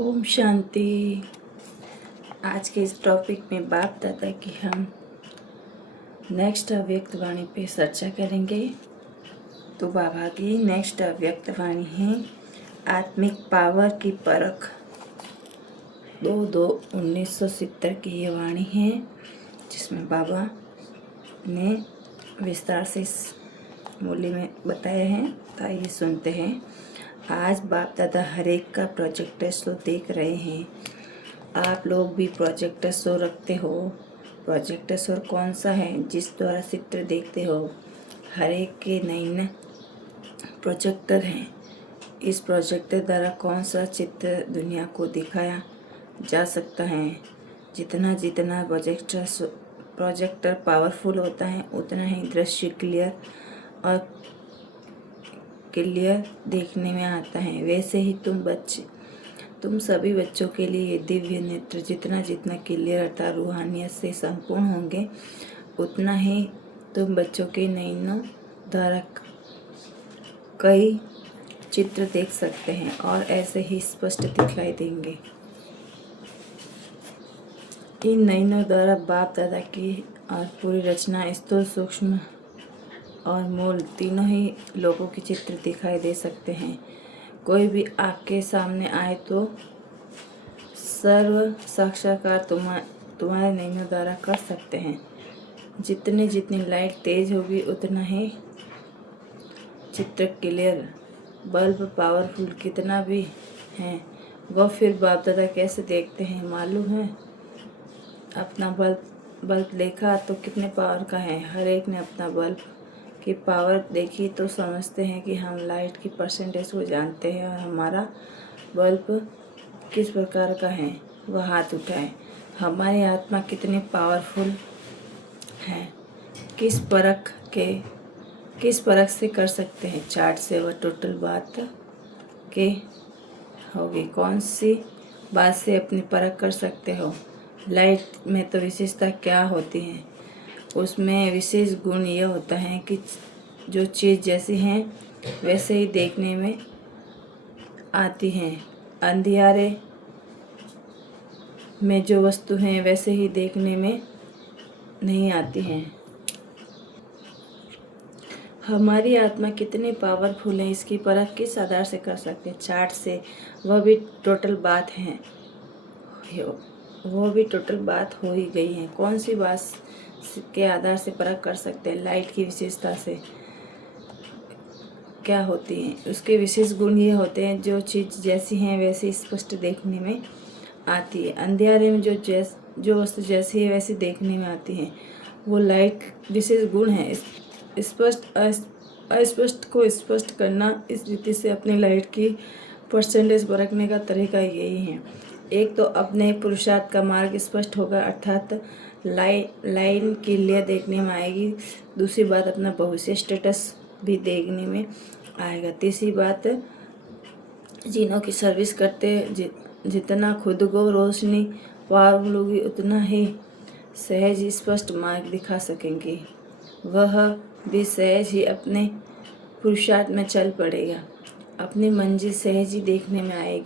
ओम शांति। आज के इस टॉपिक में बाप दादा की हम नेक्स्ट अव्यक्त वाणी पे चर्चा करेंगे। तो बाबा की नेक्स्ट अव्यक्त वाणी है आत्मिक पावर की परख। 2/2/1970 की ये वाणी है जिसमें बाबा ने विस्तार से इस मूल्य में बताया है। तो आइए सुनते हैं। आज बाप दादा हर एक का प्रोजेक्टर शो देख रहे हैं। आप लोग भी प्रोजेक्टर शो रखते हो। प्रोजेक्टर शो कौन सा है जिस द्वारा चित्र देखते हो? हर एक के नए प्रोजेक्टर हैं। इस प्रोजेक्टर द्वारा कौन सा चित्र दुनिया को दिखाया जा सकता है। जितना जितना प्रोजेक्टर पावरफुल होता है उतना ही दृश्य क्लियर देखने में आता है। वैसे ही तुम सभी बच्चों के लिए दिव्य नेत्र जितना जितना क्लियर अर्थात रूहानियत से संपूर्ण होंगे उतना ही तुम बच्चों के नयनों द्वारा कई चित्र देख सकते हैं और ऐसे ही स्पष्ट दिखलाई देंगे। इन नयनों द्वारा बाप दादा की और पूरी रचना स्थूल सूक्ष्म और मूल तीनों ही लोगों के चित्र दिखाई दे सकते हैं। कोई भी आपके सामने आए तो सर्व साक्षात्कार तुम्हारे नयनों द्वारा कर सकते हैं। जितनी लाइट तेज होगी उतना ही चित्र क्लियर। बल्ब पावरफुल कितना भी है वह फिर बाप दादा कैसे देखते हैं मालूम है? अपना बल्ब देखा तो कितने पावर का है। हर एक ने अपना बल्ब की पावर देखी तो समझते हैं कि हम लाइट की परसेंटेज को जानते हैं और हमारा बल्ब किस प्रकार का है। वह हाथ उठाए। हमारी आत्मा कितनी पावरफुल है किस परख से कर सकते हैं। चार्ट से वह टोटल बात के होगी। कौन सी बात से अपनी परख कर सकते हो? लाइट में तो विशेषता क्या होती है? उसमें विशेष गुण यह होता है कि जो चीज़ जैसी है वैसे ही देखने में आती हैं। अंधियारे में जो वस्तु हैं वैसे ही देखने में नहीं आती हैं। हमारी आत्मा कितनी पावरफुल है इसकी परख किस आधार से कर सकते हैं? चार्ट से। वह भी टोटल बात है। वो भी टोटल बात हो ही गई है। कौन सी बात के आधार से परख कर सकते हैं? लाइट की विशेषता से क्या होती है? उसके विशेष गुण ये होते हैं जो चीज़ जैसी हैं वैसे स्पष्ट देखने में आती है। अंधेरे में जो वस्तु जैसी है वैसी देखने में आती है। वो लाइट विशेष गुण है। स्पष्ट अस्पष्ट को स्पष्ट करना। इस रीति से अपनी लाइट की परसेंटेज परखने का तरीका यही है। एक तो अपने पुरुषार्थ का मार्ग स्पष्ट होगा अर्थात लाइन क्लियर देखने में आएगी। दूसरी बात अपना भविष्य स्टेटस भी देखने में आएगा। तीसरी बात जिनों की सर्विस करते जितना खुद को रोशनी पावरफुल होगी उतना ही सहज स्पष्ट मार्ग दिखा सकेंगे। वह भी सहज ही अपने पुरुषार्थ में चल पड़ेगा। अपनी मंजिल सहज ही देखने में आएगी।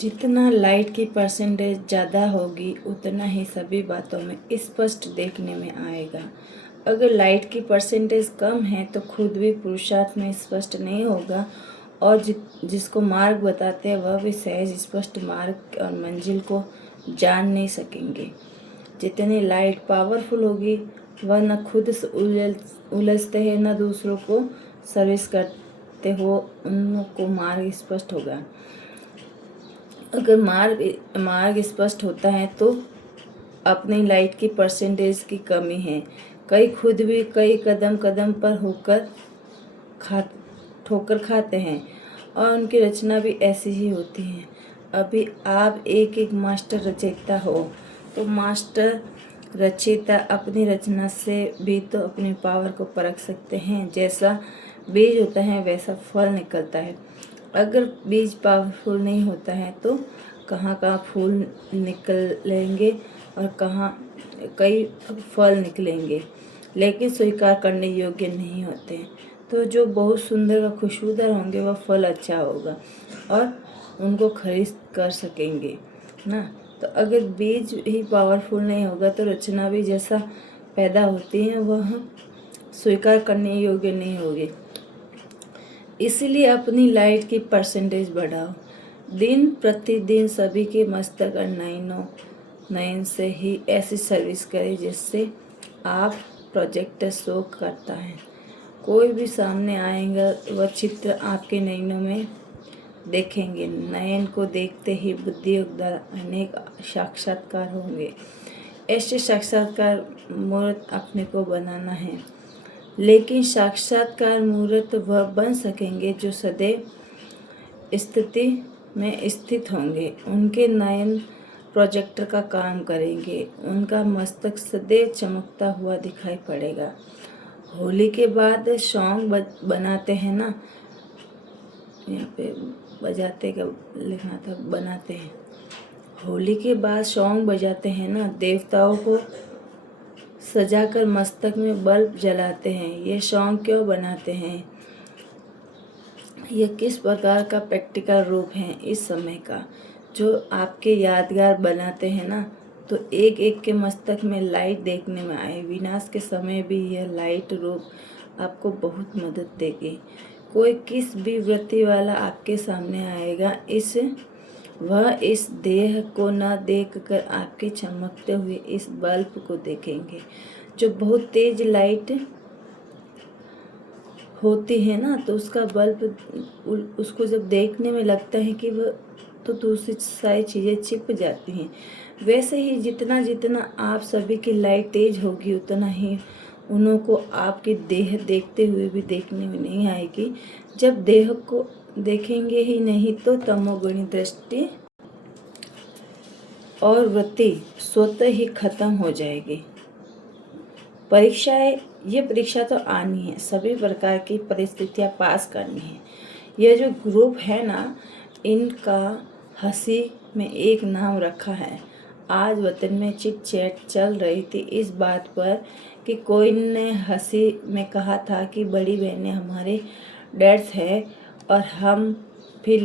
जितना लाइट की परसेंटेज ज़्यादा होगी उतना ही सभी बातों में स्पष्ट देखने में आएगा। अगर लाइट की परसेंटेज कम है तो खुद भी पुरुषार्थ में स्पष्ट नहीं होगा और जिसको मार्ग बताते हैं वह भी सहज स्पष्ट मार्ग और मंजिल को जान नहीं सकेंगे। जितनी लाइट पावरफुल होगी वह न खुद उलझते हैं न दूसरों को सर्विस करते हो उनको मार्ग स्पष्ट होगा। अगर मार्ग स्पष्ट होता है तो अपनी लाइट की परसेंटेज की कमी है। कई खुद भी कई कदम पर होकर ठोकर खाते हैं और उनकी रचना भी ऐसी ही होती है। अभी आप एक मास्टर रचयिता हो तो मास्टर रचयिता अपनी रचना से भी तो अपनी पावर को परख सकते हैं। जैसा बीज होता है वैसा फल निकलता है। अगर बीज पावरफुल नहीं होता है तो कहाँ फूल निकलेंगे और कहाँ कई फल निकलेंगे लेकिन स्वीकार करने योग्य नहीं होते। तो जो बहुत सुंदर व खुशबूदार होंगे वह फल अच्छा होगा और उनको खरीद कर सकेंगे ना। तो अगर बीज ही पावरफुल नहीं होगा तो रचना भी जैसा पैदा होती है वह स्वीकार करने योग्य नहीं होगी। इसलिए अपनी लाइट की परसेंटेज बढ़ाओ। दिन प्रतिदिन सभी के मस्तक और नयन से ही ऐसी सर्विस करें जिससे आप प्रोजेक्टर शो करता है। कोई भी सामने आएगा वह चित्र आपके नयनों में देखेंगे। नयन को देखते ही बुद्धि द्वारा अनेक साक्षात्कार होंगे। ऐसे साक्षात्कार मूर्त अपने को बनाना है, लेकिन साक्षात्कार मूर्त वह बन सकेंगे जो सदैव स्थिति में स्थित होंगे। उनके नयन प्रोजेक्टर का काम करेंगे। उनका मस्तक सदैव चमकता हुआ दिखाई पड़ेगा। होली के बाद सॉन्ग बनाते हैं ना, यहाँ पे बजाते का लिखना था, बनाते हैं। होली के बाद सॉन्ग बजाते हैं ना, देवताओं को सजाकर मस्तक में बल्ब जलाते हैं। ये सॉन्ग क्यों बनाते हैं? यह किस प्रकार का प्रैक्टिकल रूप है इस समय का, जो आपके यादगार बनाते हैं ना, तो एक एक के मस्तक में लाइट देखने में आए। विनाश के समय भी यह लाइट रूप आपको बहुत मदद देगी। कोई किस भी वृत्ति वाला आपके सामने आएगा, वह इस देह को न देखकर आपके चमकते हुए इस बल्ब को देखेंगे, जो बहुत तेज लाइट होती है ना, तो उसका बल्ब उसको जब देखने में लगता है कि वह तो दूसरी सारी चीज़ें छिप जाती हैं। वैसे ही जितना जितना आप सभी की लाइट तेज होगी उतना ही उन्हों को आपकी देह देखते हुए भी देखने में नहीं आएगी। जब देह को देखेंगे ही नहीं तो तमोगुणी दृष्टि और वृत्ति स्वतः ही खत्म हो जाएगी। परीक्षाएं, ये परीक्षा तो आनी है, सभी प्रकार की परिस्थितियां पास करनी है। यह जो ग्रुप है ना, इनका हंसी में एक नाम रखा है। आज वतन में चिट चैट चल रही थी इस बात पर कि कोई ने हंसी में कहा था कि बड़ी बहनें हमारे डैड्स है और हम फिर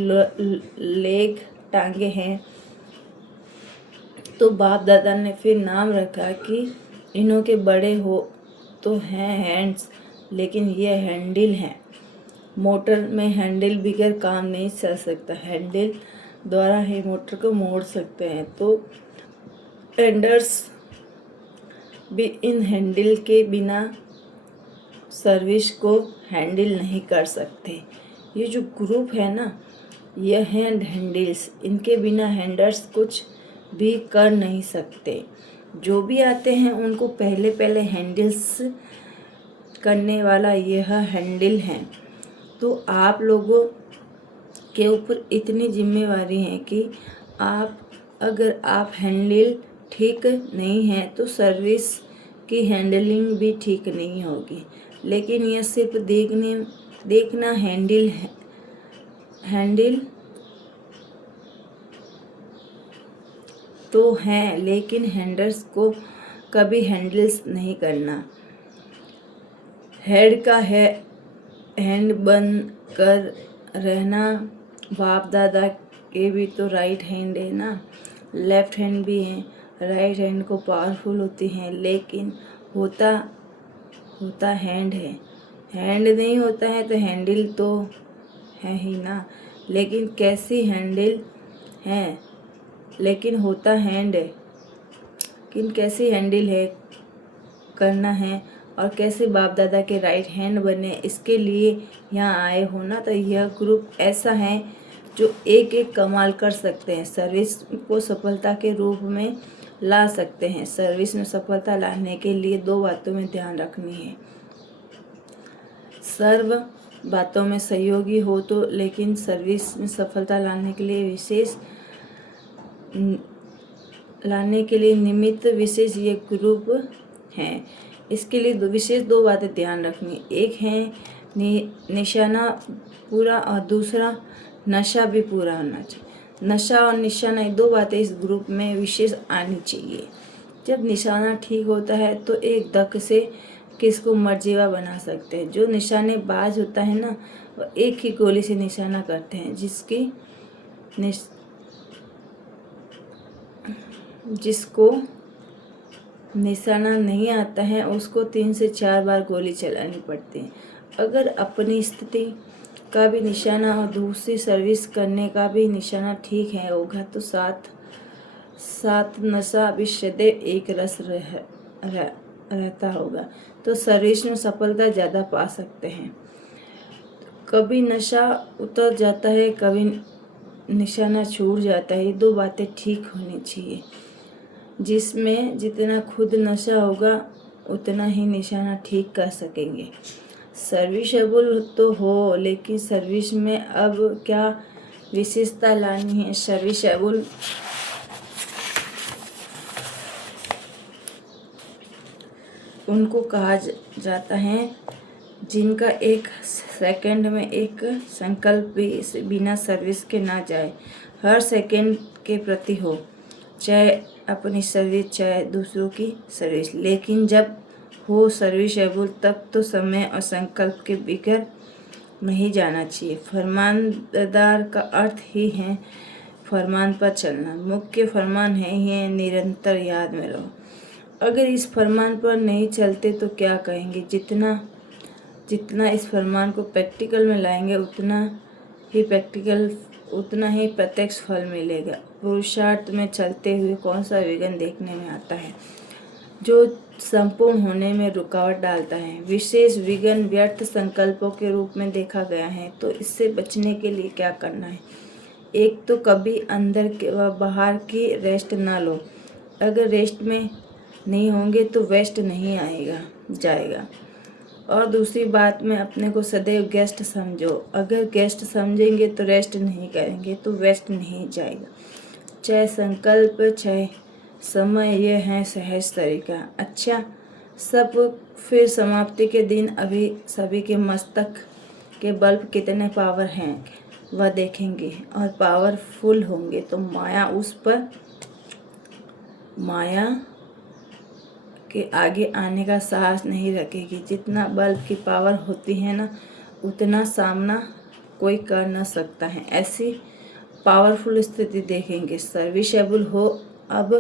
लेग टांगे हैं। तो बाप दादा ने फिर नाम रखा कि इन्हों के बड़े हो तो हैं हैंड्स, लेकिन ये हैंडल हैं। मोटर में हैंडल बगैर काम नहीं चल सकता, हैंडल द्वारा ही मोटर को मोड़ सकते हैं। तो हैंडल्स भी इन हैंडल के बिना सर्विस को हैंडल नहीं कर सकते। ये जो ग्रुप है ना, यह हैं हैंडल्स, इनके बिना हैंडल्स कुछ भी कर नहीं सकते। जो भी आते हैं उनको पहले पहले हैंडल्स करने वाला यह हैंडल है। तो आप लोगों के ऊपर इतनी जिम्मेवारी है कि अगर आप हैंडल ठीक नहीं है तो सर्विस की हैंडलिंग भी ठीक नहीं होगी। लेकिन यह सिर्फ देखना हैंडल तो हैं, लेकिन हैंडल्स को कभी हैंडल्स नहीं करना। हेड का हैंड बन कर रहना। बाप दादा के भी तो राइट हैंड है ना, लेफ्ट हैंड भी है। राइट हैंड को पावरफुल होती हैं, लेकिन होता हैंड है। हैंड नहीं होता है तो हैंडल तो है ही ना, लेकिन कैसी हैंडल है, लेकिन होता हैंड है। किन कैसी हैंडल है करना है और कैसे बाप दादा के राइट हैंड बने, इसके लिए यहाँ आए हो ना। तो यह ग्रुप ऐसा है जो एक एक कमाल कर सकते हैं, सर्विस को सफलता के रूप में ला सकते हैं। सर्विस में सफलता लाने के लिए 2 बातों में ध्यान रखनी है। सर्व बातों में सहयोगी हो तो, लेकिन सर्विस में सफलता लाने के लिए निमित्त विशेष ये ग्रुप हैं। इसके लिए विशेष 2 बातें ध्यान रखनी। एक है निशाना पूरा और दूसरा नशा भी पूरा होना चाहिए। नशा और निशाना, ये 2 बातें इस ग्रुप में विशेष आनी चाहिए। जब निशाना ठीक होता है तो एक धक से किसको मर्जीवा बना सकते हैं। जो निशानेबाज होता है ना, वो एक ही गोली से निशाना करते हैं। जिसको निशाना नहीं आता है उसको 3 से 4 बार गोली चलानी पड़ती है। अगर अपनी स्थिति का भी निशाना और दूसरी सर्विस करने का भी निशाना ठीक है होगा तो सात नशा भी सदैव एक रस रहता होगा, तो सर्विस में सफलता ज़्यादा पा सकते हैं। कभी नशा उतर जाता है, कभी निशाना छूट जाता है। ये 2 बातें ठीक होनी चाहिए। जिसमें जितना खुद नशा होगा उतना ही निशाना ठीक कर सकेंगे। सर्विसेबल तो हो, लेकिन सर्विस में अब क्या विशेषता लानी है। सर्विसेबल उनको कहा जाता है जिनका एक सेकंड में एक संकल्प भी बिना सर्विस के ना जाए, हर सेकंड के प्रति हो, चाहे अपनी सर्विस चाहे दूसरों की सर्विस। लेकिन जब हो सर्विसेबल तब तो समय और संकल्प के बिगड़ नहीं जाना चाहिए। फरमानदार का अर्थ ही है फरमान पर चलना। मुख्य फरमान है ये निरंतर याद में रहो। अगर इस फरमान पर नहीं चलते तो क्या कहेंगे। जितना इस फरमान को प्रैक्टिकल में लाएंगे उतना ही प्रत्यक्ष फल मिलेगा। पुरुषार्थ में चलते हुए कौन सा विघ्न देखने में आता है जो संपूर्ण होने में रुकावट डालता है। विशेष विघ्न व्यर्थ संकल्पों के रूप में देखा गया है। तो इससे बचने के लिए क्या करना है। एक तो कभी अंदर व बाहर की रेस्ट ना लो। अगर रेस्ट में नहीं होंगे तो वेस्ट नहीं जाएगा। और दूसरी बात में अपने को सदैव गेस्ट समझो। अगर गेस्ट समझेंगे तो रेस्ट नहीं करेंगे तो वेस्ट नहीं जाएगा। चाहे संकल्प चाहे समय, यह है सहज तरीका। अच्छा, सब फिर समाप्ति के दिन अभी सभी के मस्तक के बल्ब कितने पावर हैं वह देखेंगे और पावरफुल होंगे तो माया के आगे आने का साहस नहीं रखेगी। जितना बल्ब की पावर होती है ना, उतना सामना कोई कर न सकता है। ऐसी पावरफुल स्थिति देखेंगे। सर्विसेबल हो, अब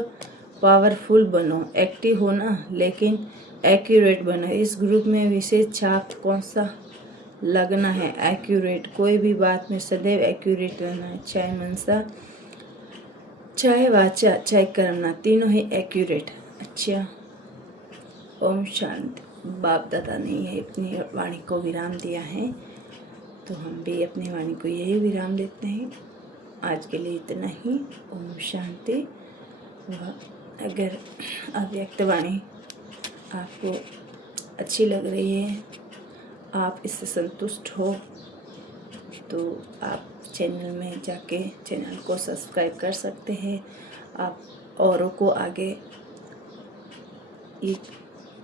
पावरफुल बनो। एक्टिव हो ना, लेकिन एक्यूरेट बनो। इस ग्रुप में विशेष छाप कौन सा लगना है। एक्यूरेट। कोई भी बात में सदैव एक्यूरेट रहना है। चाहे मनसा, चाहे वाचा, चाहे कर्मना, तीनों ही एक्यूरेट। अच्छा, ओम शांति। बाप दादा ने यही अपनी वाणी को विराम दिया है तो हम भी अपनी वाणी को यही विराम देते हैं। आज के लिए इतना ही। ओम शांति। अगर अव्यक्त वाणी आपको अच्छी लग रही है, आप इससे संतुष्ट हो तो आप चैनल में जाके चैनल को सब्सक्राइब कर सकते हैं। आप औरों को आगे ये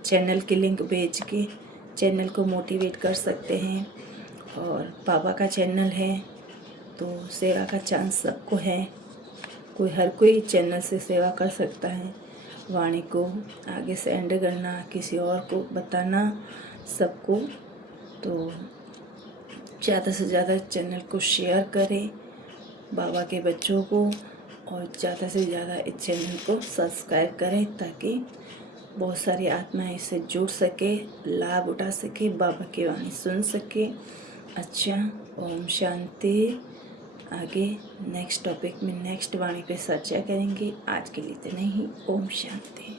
चैनल की लिंक भेज के चैनल को मोटिवेट कर सकते हैं। और पापा का चैनल है तो सेवा का चांस सबको है। हर कोई चैनल से सेवा कर सकता है। वाणी को आगे सेंड करना, किसी और को बताना सबको, तो ज़्यादा से ज़्यादा चैनल को शेयर करें बाबा के बच्चों को, और ज़्यादा से ज़्यादा इस चैनल को सब्सक्राइब करें ताकि बहुत सारी आत्माएं इससे जुड़ सके, लाभ उठा सके, बाबा की वाणी सुन सके। अच्छा, ओम शांति। आगे नेक्स्ट टॉपिक में नेक्स्ट वाणी पे चर्चा करेंगे। आज के लिए इतना ही। ओम शांति।